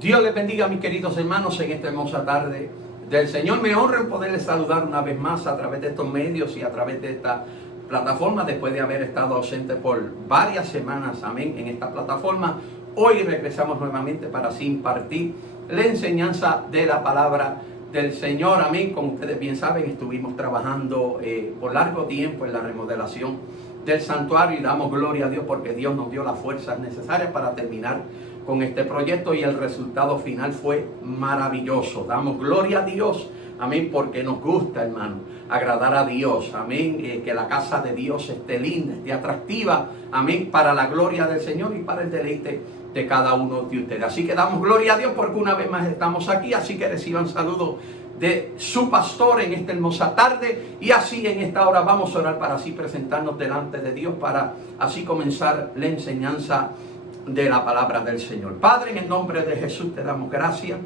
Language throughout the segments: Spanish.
Dios les bendiga, mis queridos hermanos, en esta hermosa tarde del Señor. Me honra en poderles saludar una vez más a través de estos medios y a través de esta plataforma, después de haber estado ausente por varias semanas, amén, en esta plataforma. Hoy regresamos nuevamente para así impartir la enseñanza de la palabra del Señor, amén. Como ustedes bien saben, estuvimos trabajando por largo tiempo en la remodelación del santuario y damos gloria a Dios porque Dios nos dio las fuerzas necesarias para terminar con este proyecto y el resultado final fue maravilloso. Damos gloria a Dios, amén, porque nos gusta, hermano, agradar a Dios, amén, que la casa de Dios esté linda, esté atractiva, amén, para la gloria del Señor y para el deleite de cada uno de ustedes. Así que damos gloria a Dios porque una vez más estamos aquí, así que reciban saludos de su pastor en esta hermosa tarde, y así en esta hora vamos a orar para así presentarnos delante de Dios, para así comenzar la enseñanza de la palabra del Señor. Padre, en el nombre de Jesús te damos gracias,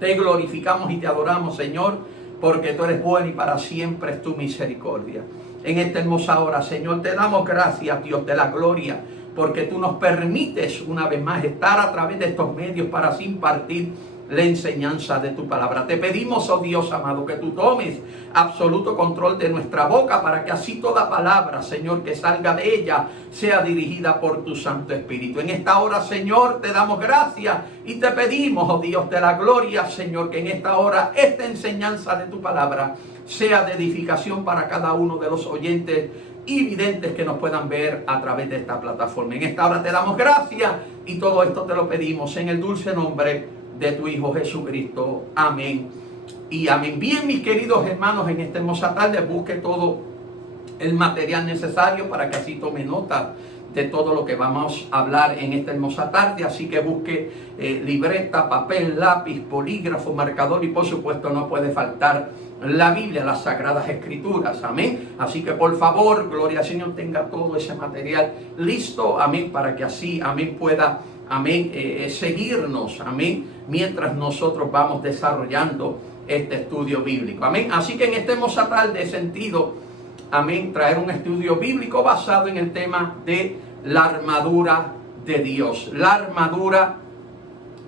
te glorificamos y te adoramos, Señor, porque tú eres bueno y para siempre es tu misericordia. En esta hermosa hora, Señor, te damos gracias, Dios de la gloria, porque tú nos permites una vez más estar a través de estos medios para así impartir la enseñanza de tu palabra. Te pedimos, oh Dios amado, que tú tomes absoluto control de nuestra boca para que así toda palabra, Señor, que salga de ella sea dirigida por tu Santo Espíritu. En esta hora, Señor, te damos gracias y te pedimos, oh Dios de la gloria, Señor, que en esta hora esta enseñanza de tu palabra sea de edificación para cada uno de los oyentes y videntes que nos puedan ver a través de esta plataforma. En esta hora te damos gracias y todo esto te lo pedimos en el dulce nombre de tu Hijo Jesucristo. Amén y amén. Bien, mis queridos hermanos, en esta hermosa tarde busque todo el material necesario para que así tome nota de todo lo que vamos a hablar en esta hermosa tarde. Así que busque libreta, papel, lápiz, polígrafo, marcador y por supuesto no puede faltar la Biblia, las Sagradas Escrituras, amén. Así que por favor, gloria al Señor, tenga todo ese material listo, amén, para que así, amén, pueda, amén, seguirnos, amén, mientras nosotros vamos desarrollando este estudio bíblico, amén. Así que en esta hermosa tarde he sentido, amén, traer un estudio bíblico basado en el tema de la armadura de Dios, la armadura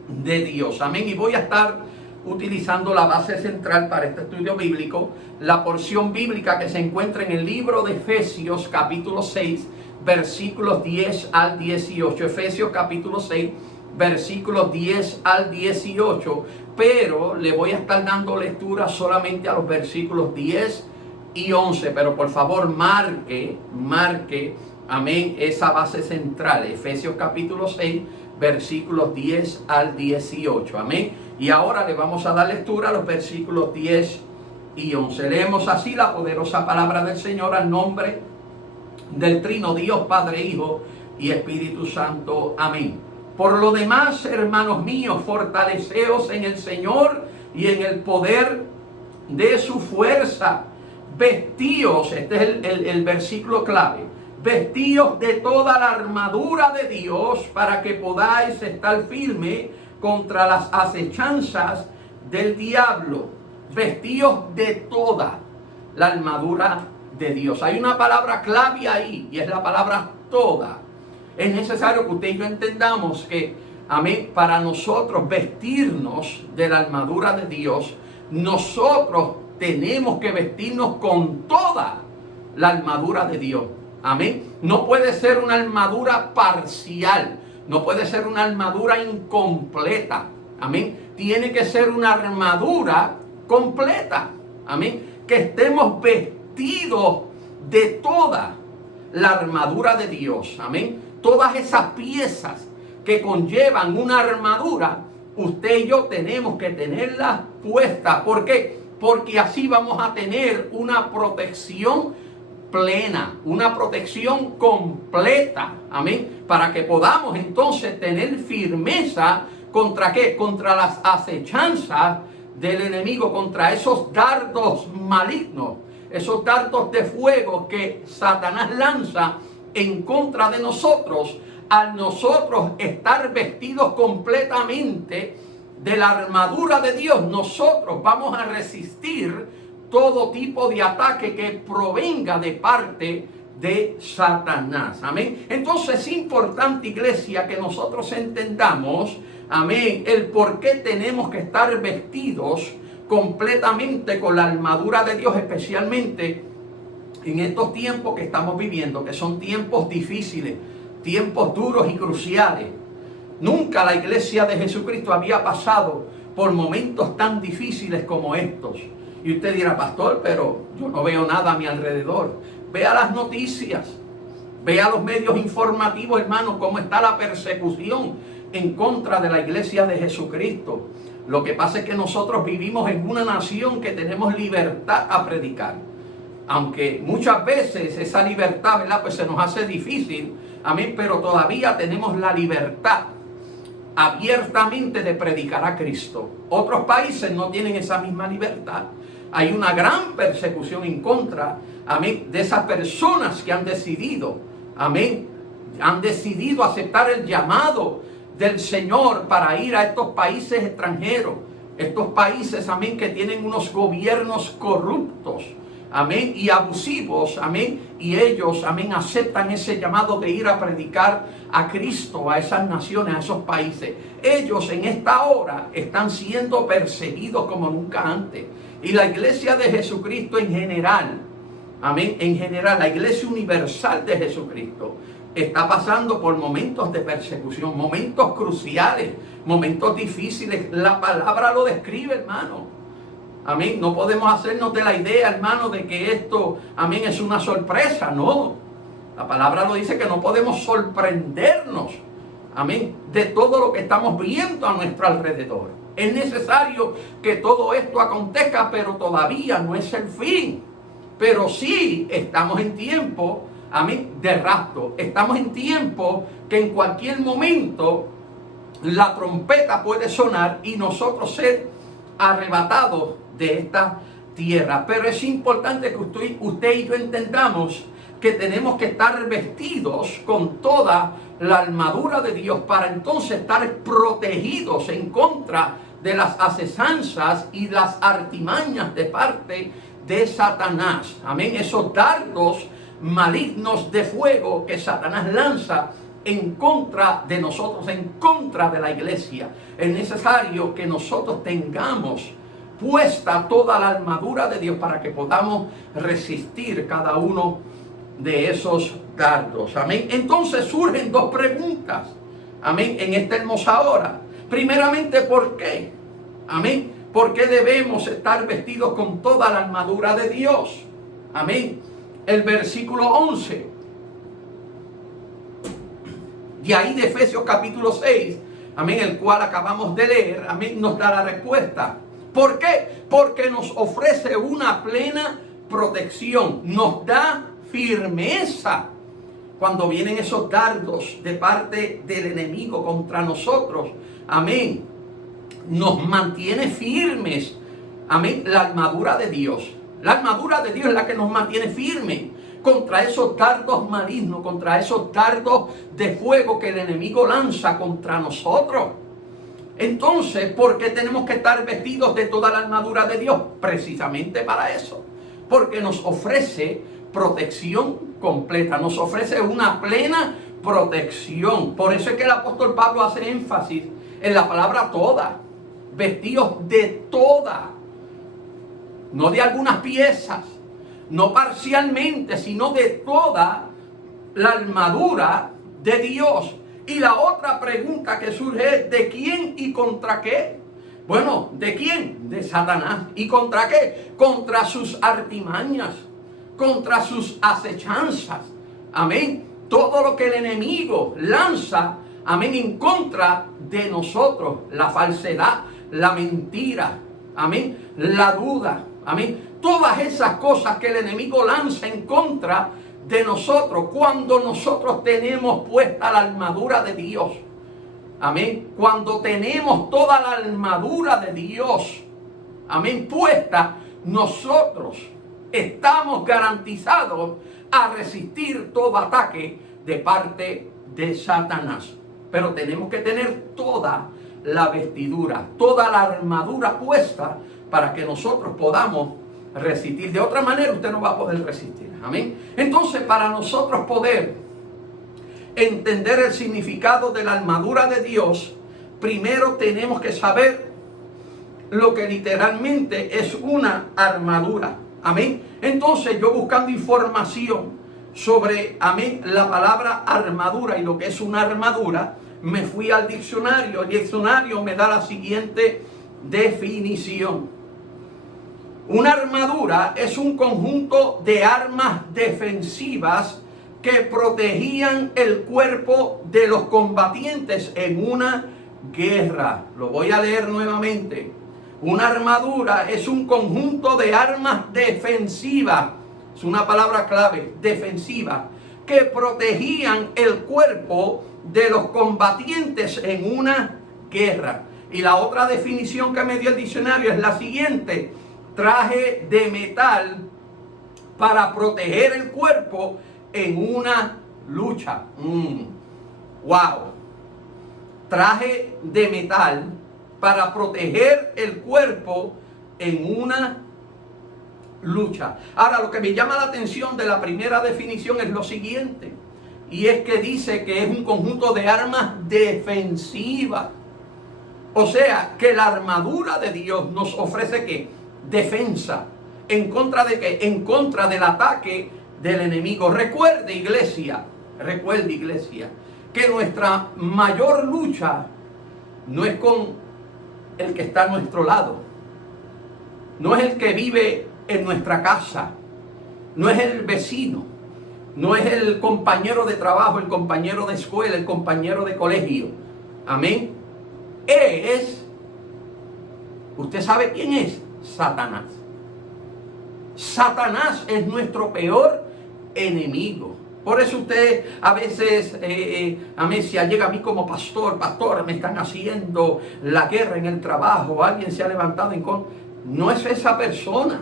de Dios, amén. Y voy a estar utilizando la base central para este estudio bíblico, la porción bíblica que se encuentra en el libro de Efesios capítulo 6, versículos 10 al 18. Efesios capítulo 6, versículos 10 al 18. Pero le voy a estar dando lectura solamente a los versículos 10 y 11. Pero por favor marque, amén, esa base central. Efesios capítulo 6, versículos 10 al 18. Amén. Y ahora le vamos a dar lectura a los versículos 10 y 11. Leemos así la poderosa palabra del Señor al nombre del Trino Dios, Padre, Hijo y Espíritu Santo. Amén. Por lo demás, hermanos míos, fortaleceos en el Señor y en el poder de su fuerza. Vestíos, este es el versículo clave. Vestíos de toda la armadura de Dios para que podáis estar firme contra las acechanzas del diablo. Vestíos de toda la armadura de Dios. Hay una palabra clave ahí y es la palabra toda. Es necesario que usted y yo entendamos que, amén, para nosotros vestirnos de la armadura de Dios, nosotros tenemos que vestirnos con toda la armadura de Dios. Amén. No puede ser una armadura parcial. No puede ser una armadura incompleta. Amén. Tiene que ser una armadura completa. Amén. Que estemos vestidos de toda la armadura de Dios. Amén. Todas esas piezas que conllevan una armadura, usted y yo tenemos que tenerlas puestas. ¿Por qué? Porque así vamos a tener una protección plena, una protección completa, amén, para que podamos entonces tener firmeza contra ¿qué? Contra las acechanzas del enemigo, contra esos dardos malignos, esos dardos de fuego que Satanás lanza en contra de nosotros. Al nosotros estar vestidos completamente de la armadura de Dios, nosotros vamos a resistir todo tipo de ataque que provenga de parte de Satanás. Amén. Entonces es importante, iglesia, que nosotros entendamos, amén, el por qué tenemos que estar vestidos completamente con la armadura de Dios, especialmente en estos tiempos que estamos viviendo, que son tiempos difíciles, tiempos duros y cruciales. Nunca la iglesia de Jesucristo había pasado por momentos tan difíciles como estos. Y usted dirá, pastor, pero yo no veo nada a mi alrededor. Vea las noticias, vea los medios informativos, hermano, cómo está la persecución en contra de la iglesia de Jesucristo. Lo que pasa es que nosotros vivimos en una nación que tenemos libertad a predicar. Aunque muchas veces esa libertad, ¿verdad?, pues se nos hace difícil, amén, pero todavía tenemos la libertad abiertamente de predicar a Cristo. Otros países no tienen esa misma libertad. Hay una gran persecución en contra, amén, de esas personas que han decidido, amén, han decidido aceptar el llamado del Señor para ir a estos países extranjeros, estos países, amén, que tienen unos gobiernos corruptos, amén, y abusivos, amén, y ellos, amén, aceptan ese llamado de ir a predicar a Cristo a esas naciones, a esos países. Ellos en esta hora están siendo perseguidos como nunca antes. Y la iglesia de Jesucristo en general, amén, en general, la iglesia universal de Jesucristo está pasando por momentos de persecución, momentos cruciales, momentos difíciles. La palabra lo describe, hermano. Amén. No podemos hacernos de la idea, hermano, de que esto, amén, es una sorpresa. No. La palabra lo dice, que no podemos sorprendernos, amén, de todo lo que estamos viendo a nuestro alrededor. Es necesario que todo esto acontezca, pero todavía no es el fin. Pero sí estamos en tiempo, amén, de rapto. Estamos en tiempo que en cualquier momento la trompeta puede sonar y nosotros ser arrebatados de esta tierra. Pero es importante que usted y yo entendamos que tenemos que estar vestidos con toda la armadura de Dios para entonces estar protegidos en contra de las asechanzas y las artimañas de parte de Satanás. Amén. Esos dardos malignos de fuego que Satanás lanza en contra de nosotros, en contra de la iglesia. Es necesario que nosotros tengamos puesta toda la armadura de Dios para que podamos resistir cada uno de esos dardos. Amén. Entonces surgen dos preguntas, amén, en esta hermosa hora. Primeramente, ¿por qué? Amén. ¿Por qué debemos estar vestidos con toda la armadura de Dios? Amén. El versículo 11 de ahí de Efesios capítulo 6, amén, el cual acabamos de leer, amén, nos da la respuesta. ¿Por qué? Porque nos ofrece una plena protección, nos da firmeza cuando vienen esos dardos de parte del enemigo contra nosotros. Amén. Nos mantiene firmes. Amén. La armadura de Dios. La armadura de Dios es la que nos mantiene firmes contra esos dardos malignos, contra esos dardos de fuego que el enemigo lanza contra nosotros. Entonces, ¿por qué tenemos que estar vestidos de toda la armadura de Dios? Precisamente para eso. Porque nos ofrece protección completa, nos ofrece una plena protección. Por eso es que el apóstol Pablo hace énfasis en la palabra toda, vestidos de toda, no de algunas piezas, no parcialmente, sino de toda la armadura de Dios. Y la otra pregunta que surge es, ¿de quién y contra qué? Bueno, ¿de quién? De Satanás. ¿Y contra qué? Contra sus artimañas, contra sus acechanzas. Amén. Todo lo que el enemigo lanza, amén, en contra de nosotros. La falsedad, la mentira, amén, la duda, amén. Todas esas cosas que el enemigo lanza en contra de nosotros, cuando nosotros tenemos puesta la armadura de Dios. Amén. Cuando tenemos toda la armadura de Dios, amén, puesta, nosotros estamos garantizados a resistir todo ataque de parte de Satanás. Pero tenemos que tener toda la vestidura, toda la armadura puesta para que nosotros podamos resistir. De otra manera usted no va a poder resistir. Amén. Entonces, para nosotros poder entender el significado de la armadura de Dios, primero tenemos que saber lo que literalmente es una armadura. Amén. Entonces, yo buscando información sobre, amén, la palabra armadura y lo que es una armadura, me fui al diccionario. El diccionario me da la siguiente definición. Una armadura es un conjunto de armas defensivas que protegían el cuerpo de los combatientes en una guerra. Lo voy a leer nuevamente. Una armadura es un conjunto de armas defensivas. Es una palabra clave, defensiva, que protegían el cuerpo de los combatientes en una guerra. Y la otra definición que me dio el diccionario es la siguiente: traje de metal para proteger el cuerpo en una lucha. Wow. Traje de metal para proteger el cuerpo en una lucha. Ahora, lo que me llama la atención de la primera definición es lo siguiente, y es que dice que es un conjunto de armas defensivas. O sea, que la armadura de Dios nos ofrece ¿qué? Defensa. ¿En contra de qué? En contra del ataque del enemigo. Recuerde, iglesia, que nuestra mayor lucha no es con el que está a nuestro lado, no es el que vive en nuestra casa, no es el vecino, no es el compañero de trabajo, el compañero de escuela, el compañero de colegio. Amén. ¿Usted sabe quién es? Satanás. Satanás es nuestro peor enemigo. Por eso usted a veces, amén, si llega a mí como pastor, me están haciendo la guerra en el trabajo, alguien se ha levantado en contra. No es esa persona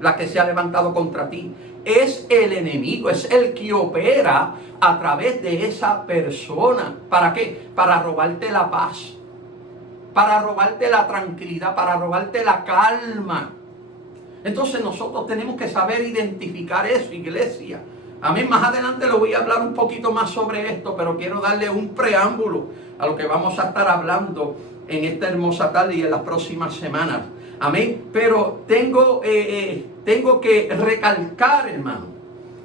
la que se ha levantado contra ti, es el enemigo, es el que opera a través de esa persona. ¿Para qué? Para robarte la paz, para robarte la tranquilidad, para robarte la calma. Entonces nosotros tenemos que saber identificar eso, iglesia. Amén. Más adelante lo voy a hablar un poquito más sobre esto, pero quiero darle un preámbulo a lo que vamos a estar hablando en esta hermosa tarde y en las próximas semanas. Amén. Pero tengo que recalcar, hermano,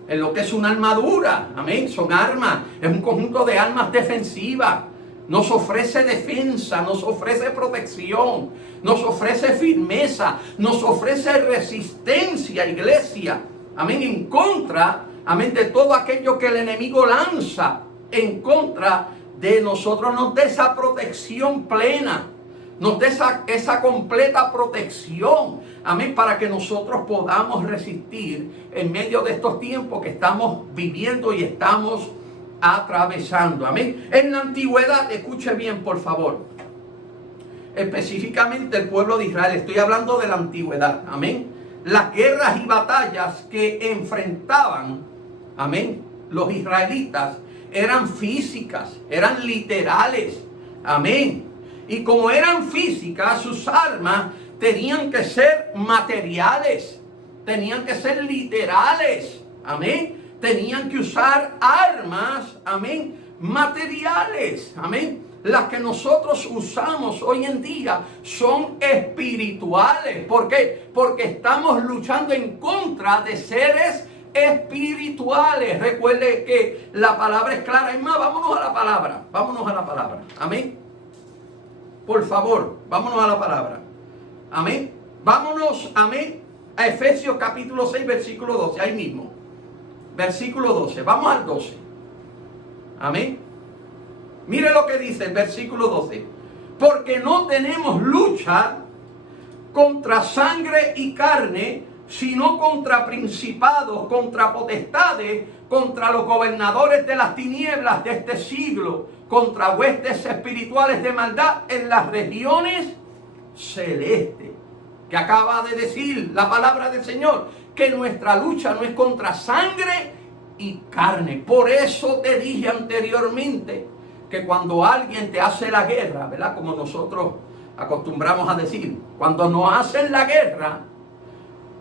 en lo que es una armadura. Amén. Son armas. Es un conjunto de armas defensivas. Nos ofrece defensa, nos ofrece protección, nos ofrece firmeza, nos ofrece resistencia, iglesia. Amén. En contra, amén, de todo aquello que el enemigo lanza en contra de nosotros. Nos da esa protección plena, nos da esa completa protección. Amén, para que nosotros podamos resistir en medio de estos tiempos que estamos viviendo y estamos atravesando. Amén. En la antigüedad, escuche bien por favor, específicamente el pueblo de Israel, estoy hablando de la antigüedad. Amén. Las guerras y batallas que enfrentaban, amén, los israelitas eran físicas, eran literales. Amén. Y como eran físicas, sus armas tenían que ser materiales, tenían que ser literales. Amén. Tenían que usar armas, amén, materiales. Amén. Las que nosotros usamos hoy en día son espirituales. ¿Por qué? Porque estamos luchando en contra de seres espirituales. Recuerde que la palabra es clara. Es más, vámonos a la palabra. Vámonos a la palabra. Amén. Por favor, vámonos a la palabra. Amén. Vámonos, amén, a Efesios capítulo 6, versículo 12. Ahí mismo. Versículo 12. Vamos al 12. Amén. Mire lo que dice el versículo 12. Porque no tenemos lucha contra sangre y carne, sino contra principados, contra potestades, contra los gobernadores de las tinieblas de este siglo, contra huestes espirituales de maldad en las regiones celestes. Que acaba de decir la palabra del Señor, que nuestra lucha no es contra sangre y carne. Por eso te dije anteriormente que cuando alguien te hace la guerra, ¿verdad? Como nosotros acostumbramos a decir, cuando nos hacen la guerra,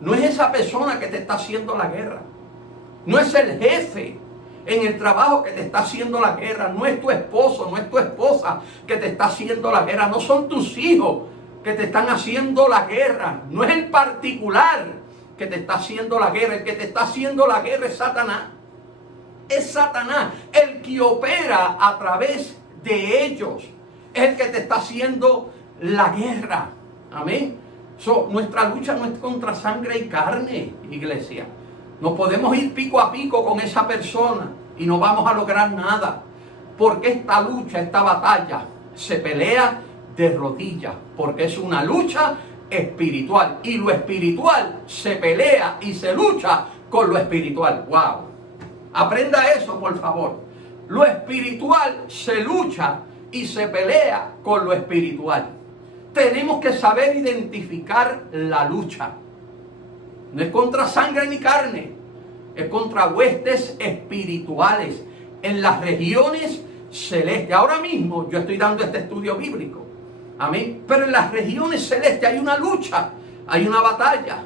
no es esa persona que te está haciendo la guerra. No es el jefe en el trabajo que te está haciendo la guerra. No es tu esposo, no es tu esposa que te está haciendo la guerra. No son tus hijos que te están haciendo la guerra. No es el particular que te está haciendo la guerra. El que te está haciendo la guerra es Satanás. Es Satanás el que opera a través de ellos. Es el que te está haciendo la guerra. Amén. Nuestra lucha no es contra sangre y carne, iglesia. No podemos ir pico a pico con esa persona y no vamos a lograr nada. Porque esta lucha, esta batalla, se pelea de rodillas. Porque es una lucha espiritual. Y lo espiritual se pelea y se lucha con lo espiritual. ¡Wow! Aprenda eso, por favor. Lo espiritual se lucha y se pelea con lo espiritual. Tenemos que saber identificar la lucha. No es contra sangre ni carne, es contra huestes espirituales en las regiones celestes. Ahora mismo yo estoy dando este estudio bíblico, amén, pero en las regiones celestes hay una lucha, hay una batalla,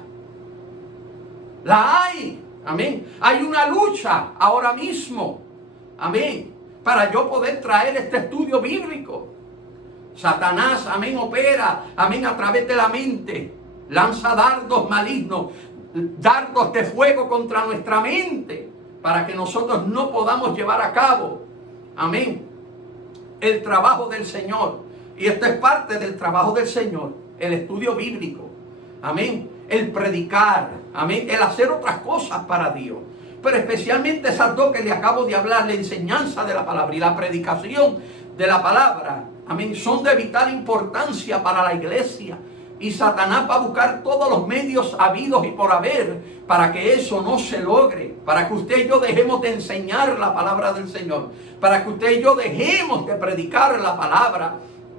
la hay, amén, hay una lucha ahora mismo, amén, para yo poder traer este estudio bíblico. Satanás, amén, opera, amén, a través de la mente, lanza dardos malignos, dardos de fuego contra nuestra mente, para que nosotros no podamos llevar a cabo, amén, el trabajo del Señor. Y esto es parte del trabajo del Señor, el estudio bíblico, amén, el predicar, amén, el hacer otras cosas para Dios. Pero especialmente esas dos que le acabo de hablar, la enseñanza de la palabra y la predicación de la palabra, amén, son de vital importancia para la iglesia. Y Satanás va a buscar todos los medios habidos y por haber para que eso no se logre. Para que usted y yo dejemos de enseñar la palabra del Señor. Para que usted y yo dejemos de predicar la palabra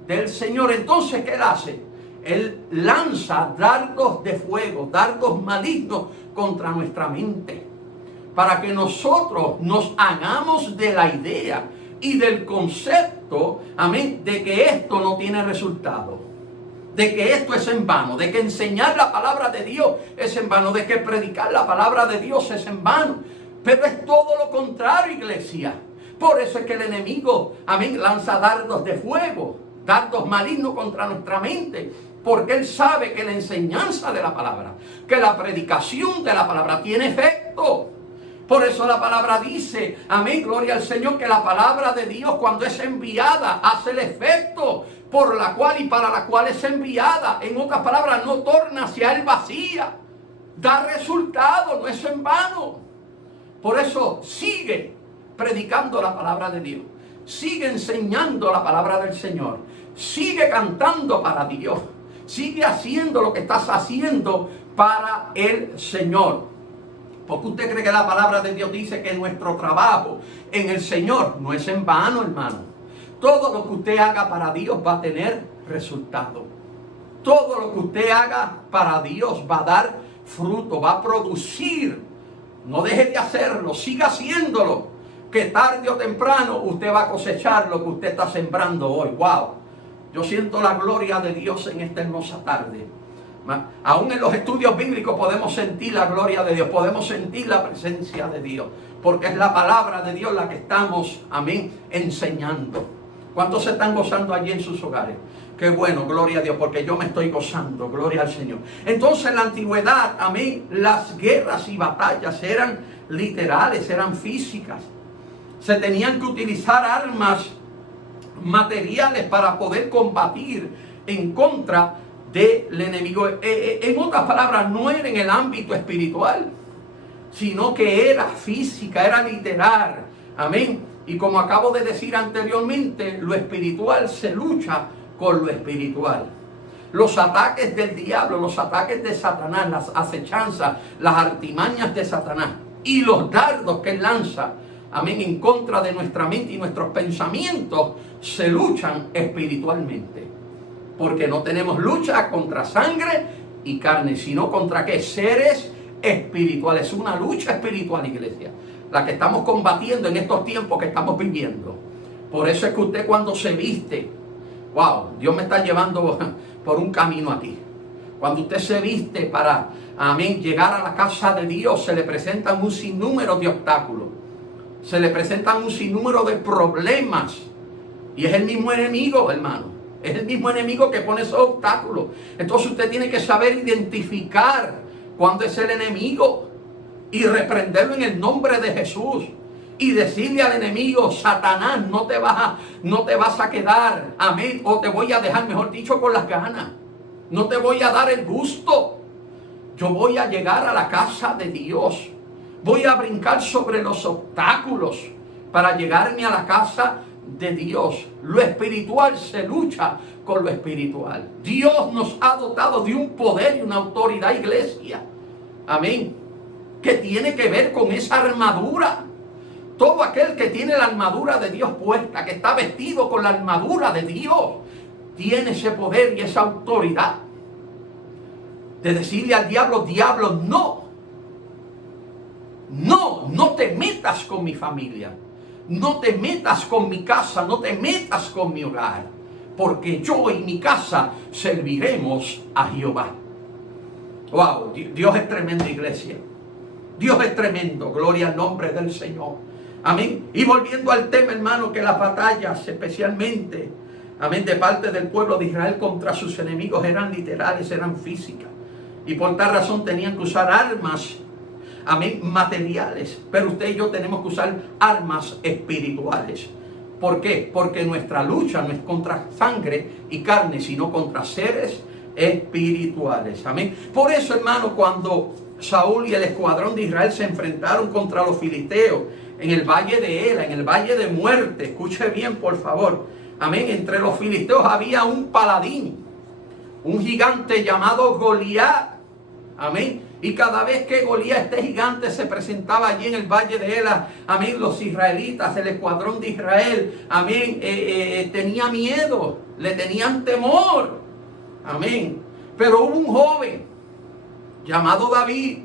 del Señor. Entonces, ¿qué él hace? Él lanza dardos de fuego, dardos malignos contra nuestra mente. Para que nosotros nos hagamos de la idea y del concepto, amén, de que esto no tiene resultado, de que esto es en vano, de que enseñar la palabra de Dios es en vano, de que predicar la palabra de Dios es en vano. Pero es todo lo contrario, iglesia. Por eso es que el enemigo, amén, lanza dardos de fuego, dardos malignos contra nuestra mente, porque él sabe que la enseñanza de la palabra, que la predicación de la palabra tiene efecto. Por eso la palabra dice, amén, gloria al Señor, que la palabra de Dios cuando es enviada hace el efecto por la cual y para la cual es enviada. En otras palabras, no torna hacia él vacía, da resultado, no es en vano. Por eso sigue predicando la palabra de Dios, sigue enseñando la palabra del Señor, sigue cantando para Dios, sigue haciendo lo que estás haciendo para el Señor. Porque usted cree que la palabra de Dios dice que nuestro trabajo en el Señor no es en vano, hermano. Todo lo que usted haga para Dios va a tener resultado. Todo lo que usted haga para Dios va a dar fruto, va a producir. No deje de hacerlo, siga haciéndolo. Que tarde o temprano usted va a cosechar lo que usted está sembrando hoy. ¡Wow! Yo siento la gloria de Dios en esta hermosa tarde. Aún en los estudios bíblicos podemos sentir la gloria de Dios, podemos sentir la presencia de Dios, porque es la palabra de Dios la que estamos, amén, enseñando. ¿Cuántos se están gozando allí en sus hogares? Qué bueno, gloria a Dios, porque yo me estoy gozando, gloria al Señor. Entonces en la antigüedad, amén, las guerras y batallas eran literales, eran físicas. Se tenían que utilizar armas materiales para poder combatir en contra del enemigo. En otras palabras, no era en el ámbito espiritual, sino que era física, era literal. Amén. Y como acabo de decir anteriormente, lo espiritual se lucha con lo espiritual. Los ataques del diablo, los ataques de Satanás, las acechanzas, las artimañas de Satanás y los dardos que él lanza, amén, en contra de nuestra mente y nuestros pensamientos, se luchan espiritualmente. Porque no tenemos lucha contra sangre y carne, sino contra ¿qué? Seres espirituales. Una lucha espiritual, iglesia, la que estamos combatiendo en estos tiempos que estamos viviendo. Por eso es que usted cuando se viste, wow, Dios me está llevando por un camino aquí. Cuando usted se viste para, amén, llegar a la casa de Dios, se le presentan un sinnúmero de obstáculos. Se le presentan un sinnúmero de problemas. Y es el mismo enemigo, hermano. Es el mismo enemigo que pone esos obstáculos. Entonces usted tiene que saber identificar cuándo es el enemigo y reprenderlo en el nombre de Jesús. Y decirle al enemigo: Satanás, no te vas a quedar, amén, o te voy a dejar, mejor dicho, con las ganas. No te voy a dar el gusto. Yo voy a llegar a la casa de Dios. Voy a brincar sobre los obstáculos para llegarme a la casa de Dios. Lo espiritual se lucha con lo espiritual. Dios nos ha dotado de un poder y una autoridad, iglesia, amén, que tiene que ver con esa armadura. Todo aquel que tiene la armadura de Dios puesta, que está vestido con la armadura de Dios, tiene ese poder y esa autoridad de decirle al diablo: diablo, no te metas con mi familia, no te metas con mi casa, no te metas con mi hogar, porque yo y mi casa serviremos a Jehová. Wow, Dios es tremendo, iglesia. Dios es tremendo, gloria al nombre del Señor. Amén. Y volviendo al tema, hermano, que las batallas, especialmente, amén, de parte del pueblo de Israel contra sus enemigos, eran literales, eran físicas. Y por tal razón tenían que usar armas, amén, materiales. Pero usted y yo tenemos que usar armas espirituales. ¿Por qué? Porque nuestra lucha no es contra sangre y carne, sino contra seres espirituales. Amén. Por eso, hermano, cuando Saúl y el escuadrón de Israel se enfrentaron contra los filisteos en el valle de Ela, en el valle de muerte, escuche bien, por favor, amén, entre los filisteos había un paladín, un gigante llamado Goliat, amén, y cada vez que Goliat, este gigante, se presentaba allí en el valle de Ela, amén, los israelitas, el escuadrón de Israel, amén, tenía miedo, le tenían temor, amén. Pero hubo un joven llamado David,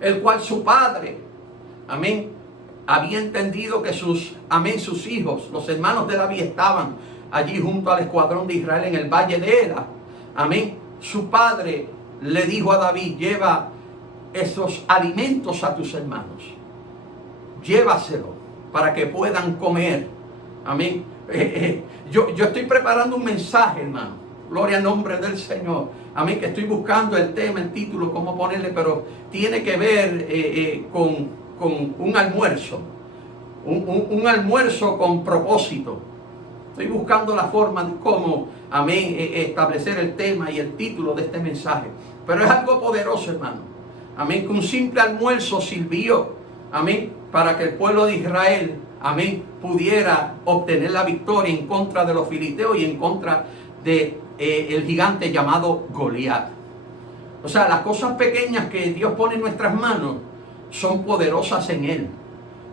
el cual su padre, amén, había entendido que sus hijos, los hermanos de David, estaban allí junto al escuadrón de Israel en el valle de Ela, amén. Su padre le dijo a David: lleva esos alimentos a tus hermanos, llévaselo para que puedan comer, amén. Yo estoy preparando un mensaje, hermano, gloria al nombre del Señor, amén, que estoy buscando el tema, el título, cómo ponerle, pero tiene que ver con un almuerzo, un almuerzo con propósito. Estoy buscando la forma de cómo, amén, establecer el tema y el título de este mensaje. Pero es algo poderoso, hermano. Amén, que un simple almuerzo sirvió, amén, para que el pueblo de Israel, amén, pudiera obtener la victoria en contra de los filisteos y en contra de el gigante llamado Goliat. O sea, las cosas pequeñas que Dios pone en nuestras manos son poderosas en Él.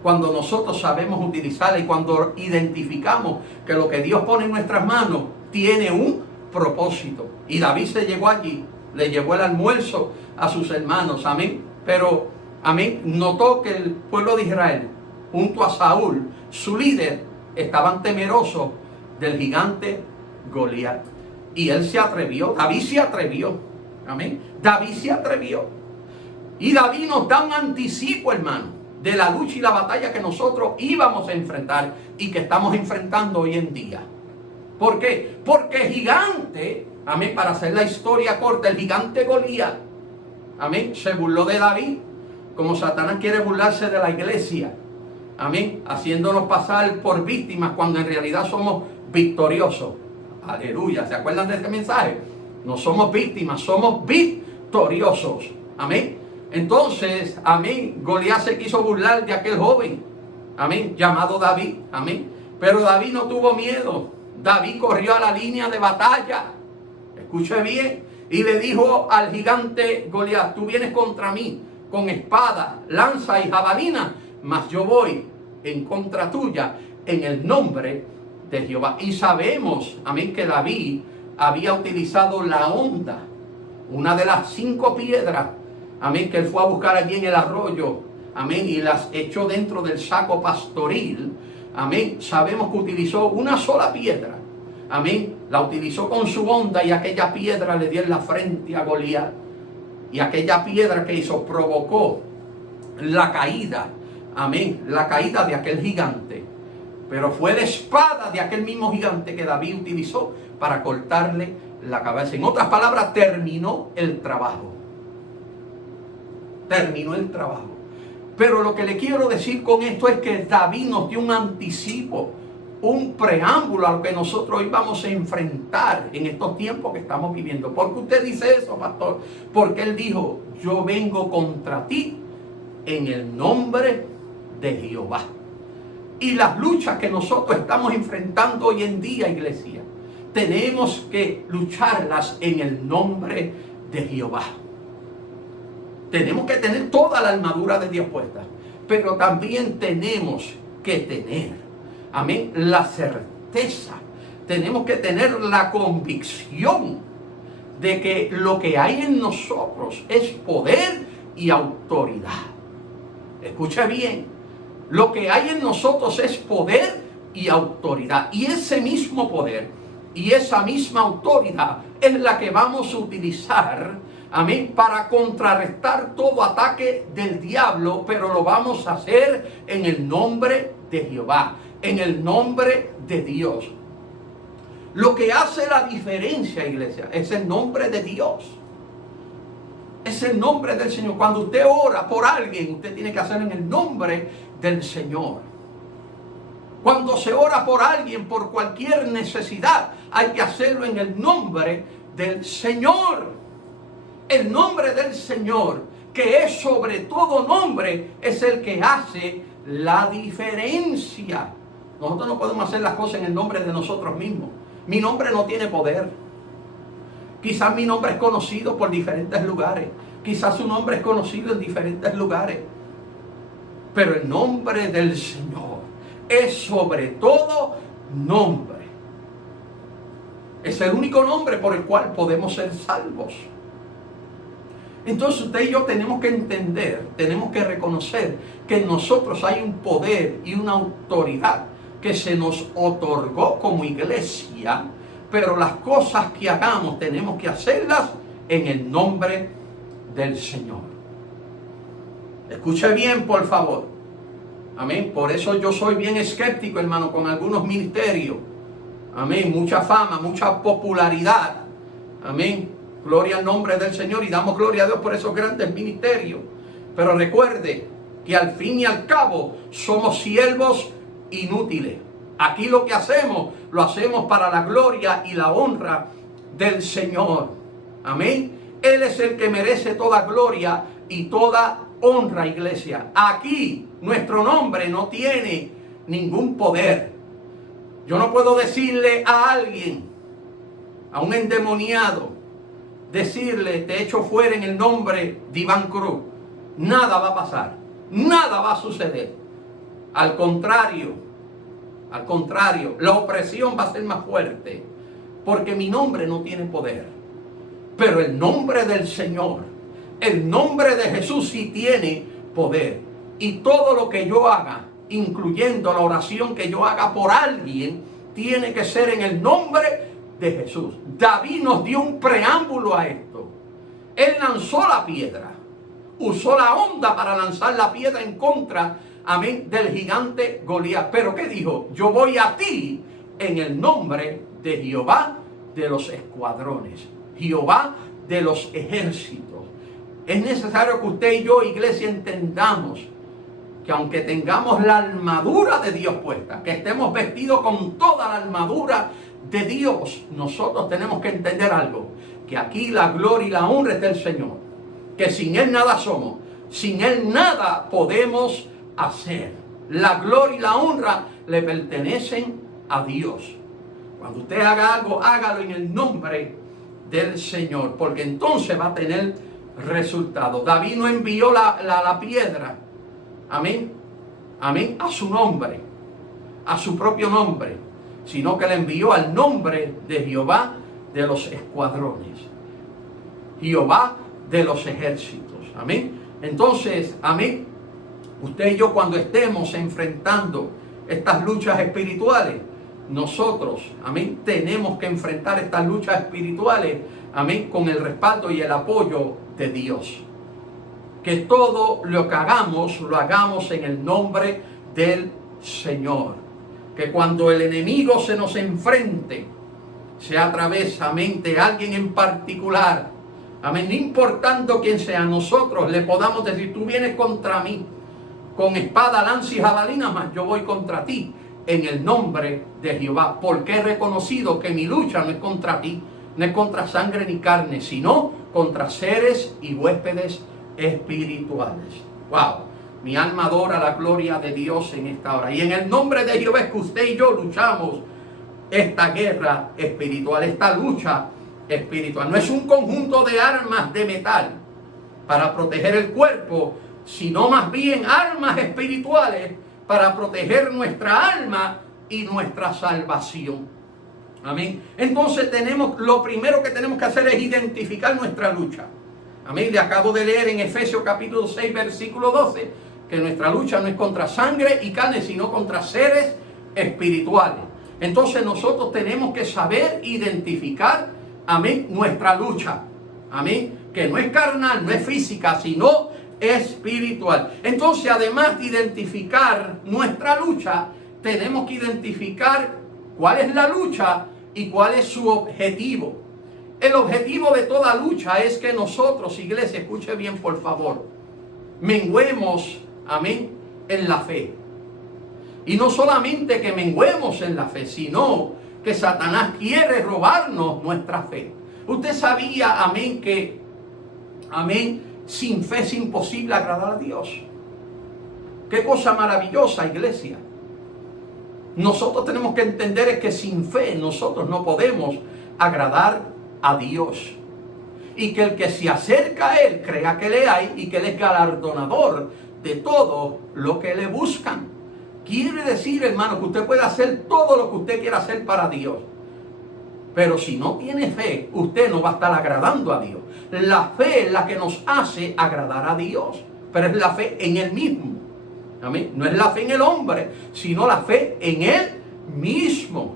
Cuando nosotros sabemos utilizarla y cuando identificamos que lo que Dios pone en nuestras manos tiene un propósito. Y David se llegó allí, le llevó el almuerzo a sus hermanos, amén. Pero, amén, notó que el pueblo de Israel, junto a Saúl, su líder, estaban temerosos del gigante Goliat. Y él se atrevió, David se atrevió, amén. David se atrevió. Y David nos da un anticipo, hermano, de la lucha y la batalla que nosotros íbamos a enfrentar y que estamos enfrentando hoy en día. ¿Por qué? Porque el gigante, amén, para hacer la historia corta, el gigante Goliat, amén, se burló de David, como Satanás quiere burlarse de la iglesia, amén, haciéndonos pasar por víctimas cuando en realidad somos victoriosos. Aleluya, ¿se acuerdan de este mensaje? No somos víctimas, somos victoriosos, amén. Entonces, amén, Goliat se quiso burlar de aquel joven, amén, llamado David, amén. Pero David no tuvo miedo. David corrió a la línea de batalla, escuche bien, y le dijo al gigante Goliat: tú vienes contra mí con espada, lanza y jabalina, mas yo voy en contra tuya en el nombre de Jehová. Y sabemos, amén, que David había utilizado la honda, una de las 5 piedras, amén, que él fue a buscar allí en el arroyo, amén, y las echó dentro del saco pastoril, amén. Sabemos que utilizó una sola piedra, amén, la utilizó con su onda y aquella piedra le dio en la frente a Goliat. Y aquella piedra que hizo provocó la caída, amén, la caída de aquel gigante. Pero fue la espada de aquel mismo gigante que David utilizó para cortarle la cabeza. En otras palabras, terminó el trabajo. Terminó el trabajo. Pero lo que le quiero decir con esto es que David nos dio un anticipo, un preámbulo a lo que nosotros hoy vamos a enfrentar en estos tiempos que estamos viviendo. ¿Por qué usted dice eso, pastor? Porque él dijo, yo vengo contra ti en el nombre de Jehová. Y las luchas que nosotros estamos enfrentando hoy en día, iglesia, tenemos que lucharlas en el nombre de Jehová. Tenemos que tener toda la armadura de Dios puesta, pero también tenemos que tener, amén, la certeza. Tenemos que tener la convicción de que lo que hay en nosotros es poder y autoridad. Escucha bien, lo que hay en nosotros es poder y autoridad. Y ese mismo poder y esa misma autoridad es la que vamos a utilizar, amén, para contrarrestar todo ataque del diablo, pero lo vamos a hacer en el nombre de Jehová, en el nombre de Dios. Lo que hace la diferencia, iglesia, es el nombre de Dios. Es el nombre del Señor. Cuando usted ora por alguien, usted tiene que hacerlo en el nombre del Señor. Cuando se ora por alguien, por cualquier necesidad, hay que hacerlo en el nombre del Señor. El nombre del Señor, que es sobre todo nombre, es el que hace la diferencia. Nosotros no podemos hacer las cosas en el nombre de nosotros mismos. Mi nombre no tiene poder. Quizás mi nombre es conocido por diferentes lugares. Quizás su nombre es conocido en diferentes lugares. Pero el nombre del Señor es sobre todo nombre. Es el único nombre por el cual podemos ser salvos. Entonces usted y yo tenemos que entender, tenemos que reconocer que en nosotros hay un poder y una autoridad que se nos otorgó como iglesia, pero las cosas que hagamos tenemos que hacerlas en el nombre del Señor. Escuche bien, por favor. Amén. Por eso yo soy bien escéptico, hermano, con algunos ministerios. Amén. Mucha fama, mucha popularidad. Amén. Gloria al nombre del Señor y damos gloria a Dios por esos grandes ministerios. Pero recuerde que al fin y al cabo somos siervos inútiles. Aquí lo que hacemos, lo hacemos para la gloria y la honra del Señor. Amén. Él es el que merece toda gloria y toda honra, iglesia. Aquí nuestro nombre no tiene ningún poder. Yo no puedo decirle a alguien, a un endemoniado, decirle, te echo fuera en el nombre de Iván Cruz. Nada va a pasar, nada va a suceder. Al contrario, la opresión va a ser más fuerte, porque mi nombre no tiene poder. Pero el nombre del Señor, el nombre de Jesús sí tiene poder. Y todo lo que yo haga, incluyendo la oración que yo haga por alguien, tiene que ser en el nombre de Jesús. David nos dio un preámbulo a esto. Él lanzó la piedra, usó la onda para lanzar la piedra en contra, amén, del gigante Goliat. Pero ¿qué dijo? Yo voy a ti en el nombre de Jehová de los escuadrones, Jehová de los ejércitos. Es necesario que usted y yo, iglesia, entendamos que aunque tengamos la armadura de Dios puesta, que estemos vestidos con toda la armadura de Dios, nosotros tenemos que entender algo, que aquí la gloria y la honra es del Señor, que sin Él nada somos, sin Él nada podemos hacer. La gloria y la honra le pertenecen a Dios. Cuando usted haga algo, hágalo en el nombre del Señor, porque entonces va a tener resultado. David no envió la piedra, amén, amén, a su nombre, a su propio nombre, sino que le envió al nombre de Jehová de los escuadrones, Jehová de los ejércitos. Amén. Entonces, amén, usted y yo, cuando estemos enfrentando estas luchas espirituales, nosotros, amén, tenemos que enfrentar estas luchas espirituales, amén, con el respaldo y el apoyo de Dios. Que todo lo que hagamos, lo hagamos en el nombre del Señor. Que cuando el enemigo se nos enfrente, sea a través, amén, de alguien en particular, amén, no importando quién sea, nosotros le podamos decir: tú vienes contra mí con espada, lanza y jabalina, mas yo voy contra ti en el nombre de Jehová, porque he reconocido que mi lucha no es contra ti, no es contra sangre ni carne, sino contra seres y huéspedes espirituales. Wow, mi alma adora la gloria de Dios en esta hora. Y en el nombre de Jehová es que usted y yo luchamos esta guerra espiritual, esta lucha espiritual. No es un conjunto de armas de metal para proteger el cuerpo, sino más bien armas espirituales para proteger nuestra alma y nuestra salvación. Amén. Entonces lo primero que tenemos que hacer es identificar nuestra lucha. Amén. Le acabo de leer en Efesios capítulo 6, versículo 12, que nuestra lucha no es contra sangre y carne, sino contra seres espirituales. Entonces nosotros tenemos que saber identificar, amén, nuestra lucha. Amén. Que no es carnal, no es física, sino espiritual. Entonces, además de identificar nuestra lucha, tenemos que identificar cuál es la lucha y cuál es su objetivo. El objetivo de toda lucha es que nosotros, iglesia, escuche bien por favor, menguemos, amén, en la fe. Y no solamente que menguemos en la fe, sino que Satanás quiere robarnos nuestra fe. Usted sabía, amén, que, amén, sin fe es imposible agradar a Dios. Qué cosa maravillosa, iglesia. Nosotros tenemos que entender que sin fe nosotros no podemos agradar a Dios. Y que el que se acerca a Él crea que le hay y que Él es galardonador de todo lo que le buscan. Quiere decir, hermano, que usted puede hacer todo lo que usted quiera hacer para Dios. Pero si no tiene fe, usted no va a estar agradando a Dios. La fe es la que nos hace agradar a Dios, pero es la fe en Él mismo. Amén. No es la fe en el hombre, sino la fe en Él mismo.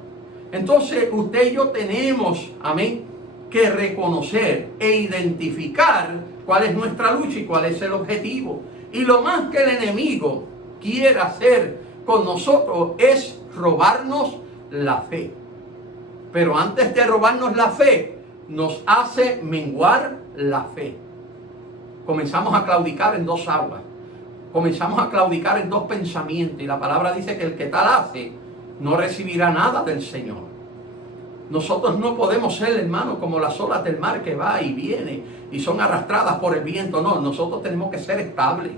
Entonces usted y yo tenemos, amén, que reconocer e identificar cuál es nuestra lucha y cuál es el objetivo. Y lo más que el enemigo quiere hacer con nosotros es robarnos la fe. Pero antes de robarnos la fe, nos hace menguar la fe. Comenzamos a claudicar en dos aguas. Comenzamos a claudicar en dos pensamientos. Y la palabra dice que el que tal hace, no recibirá nada del Señor. Nosotros no podemos ser, hermano, como las olas del mar que va y viene y son arrastradas por el viento. No, nosotros tenemos que ser estables.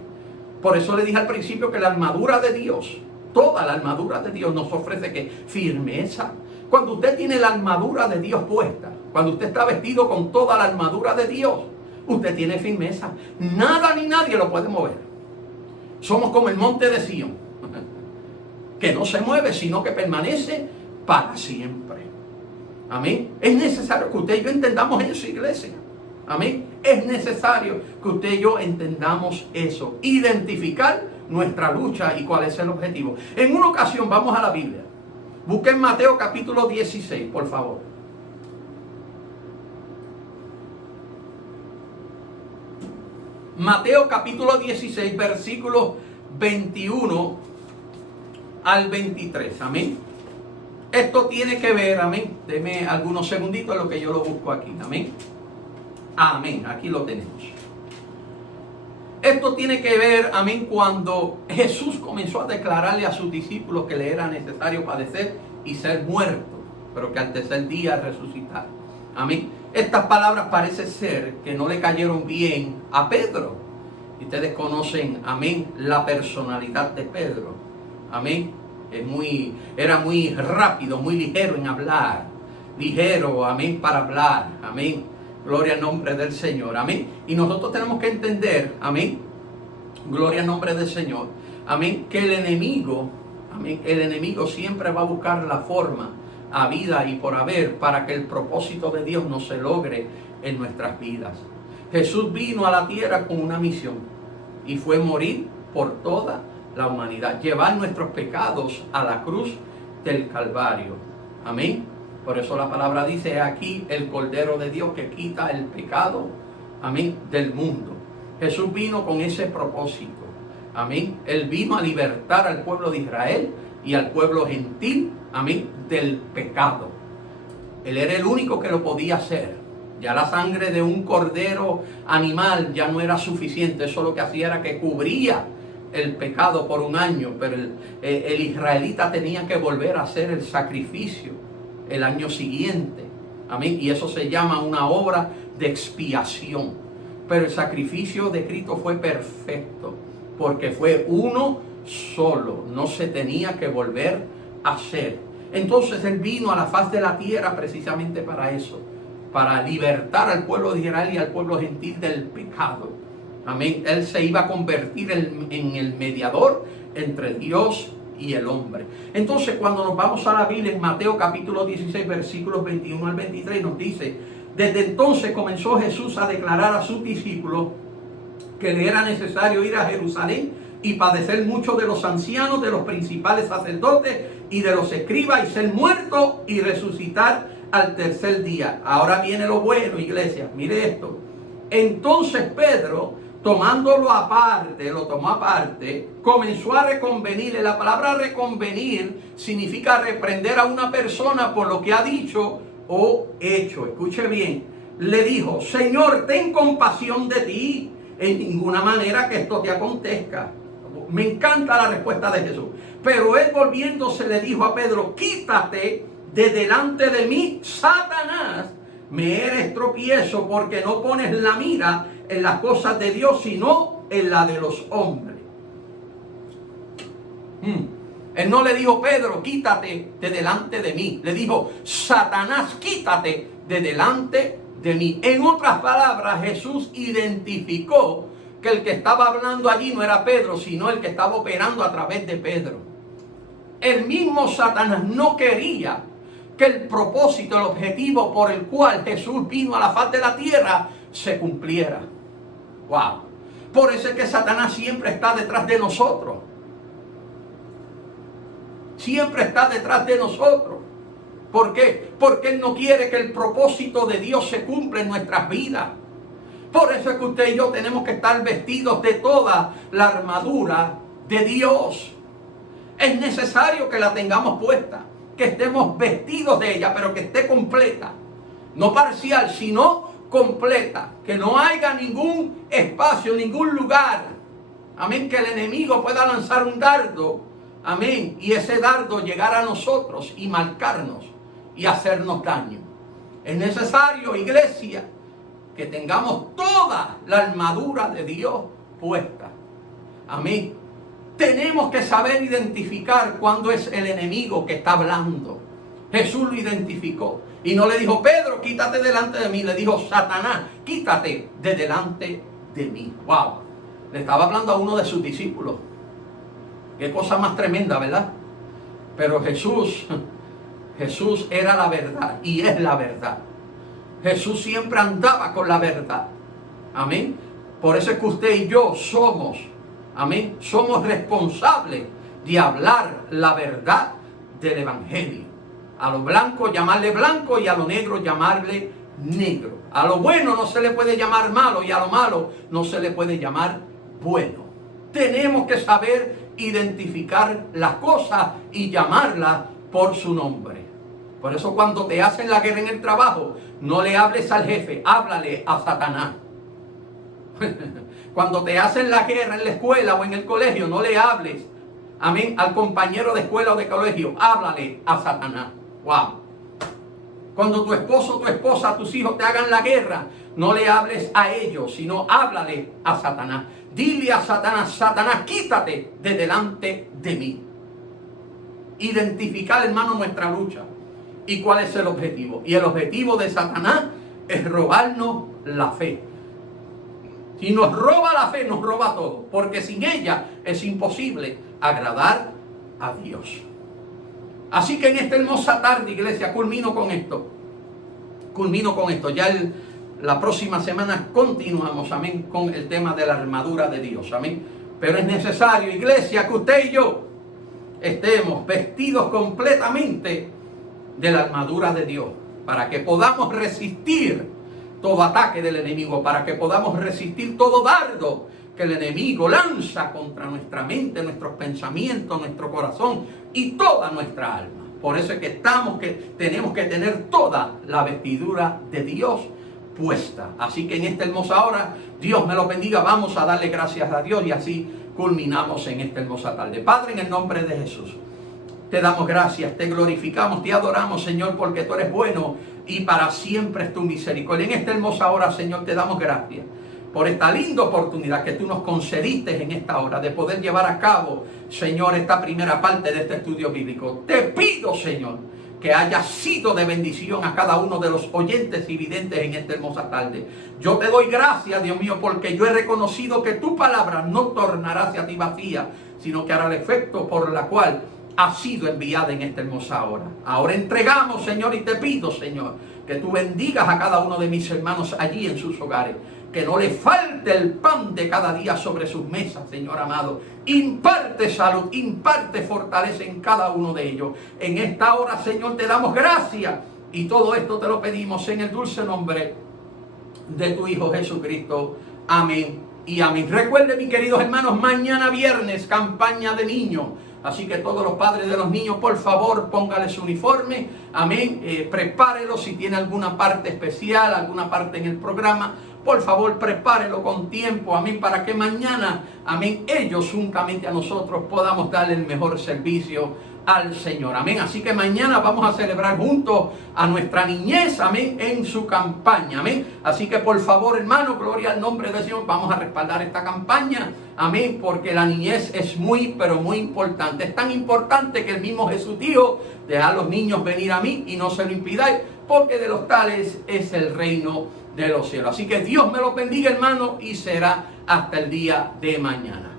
Por eso le dije al principio que la armadura de Dios, toda la armadura de Dios nos ofrece que firmeza. Cuando usted tiene la armadura de Dios puesta, cuando usted está vestido con toda la armadura de Dios, usted tiene firmeza. Nada ni nadie lo puede mover. Somos como el monte de Sión, que no se mueve, sino que permanece para siempre. Amén. Es necesario que usted y yo entendamos eso, iglesia. Amén. Es necesario que usted y yo entendamos eso. Identificar nuestra lucha y cuál es el objetivo. En una ocasión, vamos a la Biblia. Busquen Mateo capítulo 16, por favor. Mateo capítulo 16, versículos 21 al 23. Amén. Esto tiene que ver, amén. Deme algunos segunditos en lo que yo lo busco aquí. Amén. Amén. Aquí lo tenemos. Esto tiene que ver, amén, cuando Jesús comenzó a declararle a sus discípulos que le era necesario padecer y ser muerto, pero que al tercer día resucitar. Amén. Estas palabras parece ser que no le cayeron bien a Pedro. Y ustedes conocen, amén, la personalidad de Pedro. Amén. Era muy rápido, muy ligero en hablar. Ligero, amén, para hablar. Amén. Gloria al nombre del Señor. Amén. Y nosotros tenemos que entender, amén, gloria al nombre del Señor, amén, que el enemigo, amén, el enemigo siempre va a buscar la forma, a vida y por haber, para que el propósito de Dios no se logre en nuestras vidas. Jesús vino a la tierra con una misión y fue morir por toda la humanidad, llevar nuestros pecados a la cruz del Calvario. Amén. Por eso la palabra dice aquí el Cordero de Dios que quita el pecado, amén, del mundo. Jesús vino con ese propósito. Amén. Él vino a libertar al pueblo de Israel y al pueblo gentil, amén, del pecado. Él era el único que lo podía hacer. Ya la sangre de un cordero animal ya no era suficiente. Eso lo que hacía era que cubría el pecado por un año. Pero el israelita tenía que volver a hacer el sacrificio el año siguiente. Amén. Y eso se llama una obra de expiación. Pero el sacrificio de Cristo fue perfecto, porque fue uno solo. No se tenía que volver a hacer. Entonces Él vino a la faz de la tierra precisamente para eso, para libertar al pueblo de Israel y al pueblo gentil del pecado. Amén. Él se iba a convertir en el mediador entre Dios y el hombre. Entonces, cuando nos vamos a la Biblia, en Mateo capítulo 16, versículos 21 al 23, nos dice: desde entonces comenzó Jesús a declarar a sus discípulos que le era necesario ir a Jerusalén y padecer mucho de los ancianos, de los principales sacerdotes y de los escribas, y ser muerto y resucitar al tercer día. Ahora viene lo bueno, iglesia. Mire esto. Entonces Pedro, tomándolo aparte, lo tomó aparte, comenzó a reconvenirle. La palabra reconvenir significa reprender a una persona por lo que ha dicho o hecho. Escuche bien. Le dijo: Señor, ten compasión de ti. En ninguna manera que esto te acontezca. Me encanta la respuesta de Jesús. Pero él, volviéndose, le dijo a Pedro: quítate de delante de mí, Satanás. Me eres tropiezo, porque no pones la mira en las cosas de Dios, sino en la de los hombres. Él no le dijo: Pedro, quítate de delante de mí. Le dijo: Satanás, quítate de delante de mí. En otras palabras, Jesús identificó que el que estaba hablando allí no era Pedro, sino el que estaba operando a través de Pedro. El mismo Satanás no quería que el propósito, el objetivo por el cual Jesús vino a la faz de la tierra se cumpliera. Wow. Por eso es que Satanás siempre está detrás de nosotros. Siempre está detrás de nosotros. ¿Por qué? Porque Él no quiere que el propósito de Dios se cumpla en nuestras vidas. Por eso es que usted y yo tenemos que estar vestidos de toda la armadura de Dios. Es necesario que la tengamos puesta, que estemos vestidos de ella, pero que esté completa. No parcial, sino completa. Que no haya ningún espacio, ningún lugar, amén, que el enemigo pueda lanzar un dardo, amén, y ese dardo llegar a nosotros y marcarnos y hacernos daño. Es necesario, iglesia, que tengamos toda la armadura de Dios puesta. Amén. Tenemos que saber identificar cuándo es el enemigo que está hablando. Jesús lo identificó. Y no le dijo: Pedro, quítate delante de mí. Le dijo: Satanás, quítate de delante de mí. Wow. Le estaba hablando a uno de sus discípulos. Qué cosa más tremenda, ¿verdad? Pero Jesús era la verdad y es la verdad. Jesús siempre andaba con la verdad. Amén. Por eso es que usted y yo somos, amén, somos responsables de hablar la verdad del Evangelio. A lo blanco llamarle blanco y a lo negro llamarle negro. A lo bueno no se le puede llamar malo y a lo malo no se le puede llamar bueno. Tenemos que saber identificar las cosas y llamarlas por su nombre. Por eso cuando te hacen la guerra en el trabajo, no le hables al jefe, háblale a Satanás. Cuando te hacen la guerra en la escuela o en el colegio, no le hables, amén, al compañero de escuela o de colegio, háblale a Satanás. Wow. Cuando tu esposo, tu esposa, tus hijos te hagan la guerra, no le hables a ellos, sino háblale a Satanás. Dile a Satanás: Satanás, quítate de delante de mí. Identificar, hermano, nuestra lucha. ¿Y cuál es el objetivo? Y el objetivo de Satanás es robarnos la fe. Si nos roba la fe, nos roba todo. Porque sin ella es imposible agradar a Dios. Así que en esta hermosa tarde, iglesia, culmino con esto. Ya la próxima semana continuamos, amén, con el tema de la armadura de Dios, amén. Pero es necesario, iglesia, que usted y yo estemos vestidos completamente de la armadura de Dios, para que podamos resistir todo ataque del enemigo, para que podamos resistir todo dardo que el enemigo lanza contra nuestra mente, nuestros pensamientos, nuestro corazón y toda nuestra alma. Por eso es que tenemos que tener toda la vestidura de Dios puesta. Así que en esta hermosa hora, Dios me lo bendiga, vamos a darle gracias a Dios y así culminamos en esta hermosa tarde. Padre, en el nombre de Jesús, te damos gracias, te glorificamos, te adoramos, Señor, porque tú eres bueno y para siempre es tu misericordia. En esta hermosa hora, Señor, te damos gracias por esta linda oportunidad que tú nos concediste en esta hora de poder llevar a cabo, Señor, esta primera parte de este estudio bíblico. Te pido, Señor, que haya sido de bendición a cada uno de los oyentes y videntes en esta hermosa tarde. Yo te doy gracias, Dios mío, porque yo he reconocido que tu palabra no tornará hacia ti vacía, sino que hará el efecto por la cual ha sido enviada en esta hermosa hora. Ahora entregamos, Señor, y te pido, Señor, que tú bendigas a cada uno de mis hermanos allí en sus hogares. Que no le falte el pan de cada día sobre sus mesas, Señor amado. Imparte salud, imparte fortaleza en cada uno de ellos. En esta hora, Señor, te damos gracias. Y todo esto te lo pedimos en el dulce nombre de tu Hijo Jesucristo. Amén y amén. Recuerden, mis queridos hermanos, mañana viernes, campaña de niños. Así que todos los padres de los niños, por favor, póngale su uniforme. Amén. Prepárelo si tiene alguna parte especial, alguna parte en el programa. Por favor, prepárelo con tiempo, amén, para que mañana, amén, ellos juntamente a nosotros podamos darle el mejor servicio al Señor, amén. Así que mañana vamos a celebrar juntos a nuestra niñez, amén, en su campaña, amén. Así que por favor, hermano, gloria al nombre del Señor, vamos a respaldar esta campaña, amén, porque la niñez es muy, pero muy importante. Es tan importante que el mismo Jesús dijo, dejad a los niños venir a mí y no se lo impidáis, porque de los tales es el reino de los cielos. Así que Dios me los bendiga, hermano, y será hasta el día de mañana.